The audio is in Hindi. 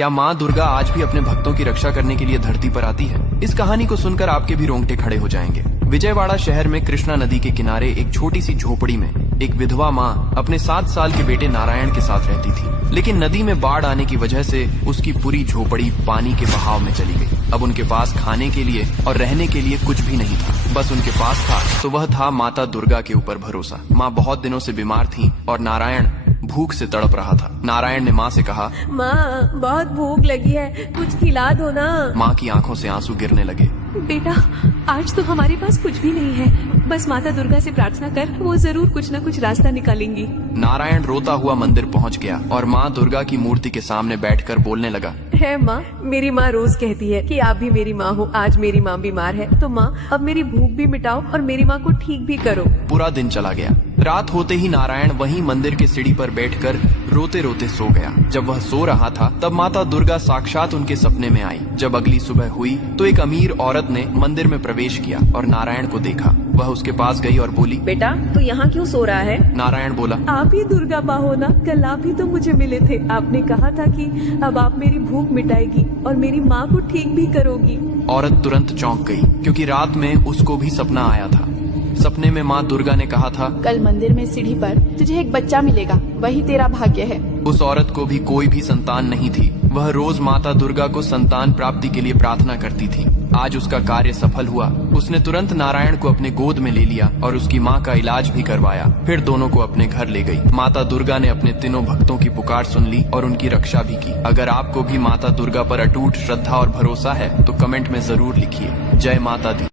क्या माँ दुर्गा आज भी अपने भक्तों की रक्षा करने के लिए धरती पर आती है? इस कहानी को सुनकर आपके भी रोंगटे खड़े हो जाएंगे। विजयवाड़ा शहर में कृष्णा नदी के किनारे एक छोटी सी झोपड़ी में एक विधवा माँ अपने 7 साल के बेटे नारायण के साथ रहती थी। लेकिन नदी में बाढ़ आने की वजह से उसकी पूरी झोपड़ी पानी के बहाव में चली गई। अब उनके पास खाने के लिए और रहने के लिए कुछ भी नहीं था। बस उनके पास था तो वह था माता दुर्गा के ऊपर भरोसा। माँ बहुत दिनों से बीमार थी और नारायण भूख से तड़प रहा था। नारायण ने माँ से कहा, माँ बहुत भूख लगी है, कुछ खिला दो ना। माँ की आंखों से आंसू गिरने लगे। बेटा, आज तो हमारे पास कुछ भी नहीं है, बस माता दुर्गा से प्रार्थना कर, वो जरूर कुछ न कुछ रास्ता निकालेंगी। नारायण रोता हुआ मंदिर पहुँच गया और माँ दुर्गा की मूर्ति के सामने बैठकर बोलने लगा, है माँ, मेरी माँ रोज कहती है कि आप भी मेरी माँ हो। आज मेरी माँ बीमार है तो माँ अब मेरी भूख भी मिटाओ और मेरी माँ को ठीक भी करो। पूरा दिन चला गया। रात होते ही नारायण वहीं मंदिर के सीढ़ी पर बैठकर रोते रोते सो गया। जब वह सो रहा था तब माता दुर्गा साक्षात उनके सपने में आई। जब अगली सुबह हुई तो एक अमीर औरत ने मंदिर में प्रवेश किया और नारायण को देखा। वह उसके पास गई और बोली, बेटा तू यहाँ क्यों सो रहा है? नारायण बोला, आप ही दुर्गा माँ हो ना? कल आप ही तो मुझे मिले थे। आपने कहा था कि अब आप मेरी भूख मिटाएगी और मेरी माँ को ठीक भी करोगी। औरत तुरंत चौंक गई क्योंकि रात में उसको भी सपना आया था। सपने में माँ दुर्गा ने कहा था, कल मंदिर में सीढ़ी पर तुझे एक बच्चा मिलेगा, वही तेरा भाग्य है। उस औरत को भी कोई भी संतान नहीं थी। वह रोज माता दुर्गा को संतान प्राप्ति के लिए प्रार्थना करती थी। आज उसका कार्य सफल हुआ। उसने तुरंत नारायण को अपने गोद में ले लिया और उसकी माँ का इलाज भी करवाया। फिर दोनों को अपने घर ले गई। माता दुर्गा ने अपने तीनों भक्तों की पुकार सुन ली और उनकी रक्षा भी की। अगर आपको भी माता दुर्गा पर अटूट श्रद्धा और भरोसा है तो कमेंट में जरूर लिखिए, जय माता दी।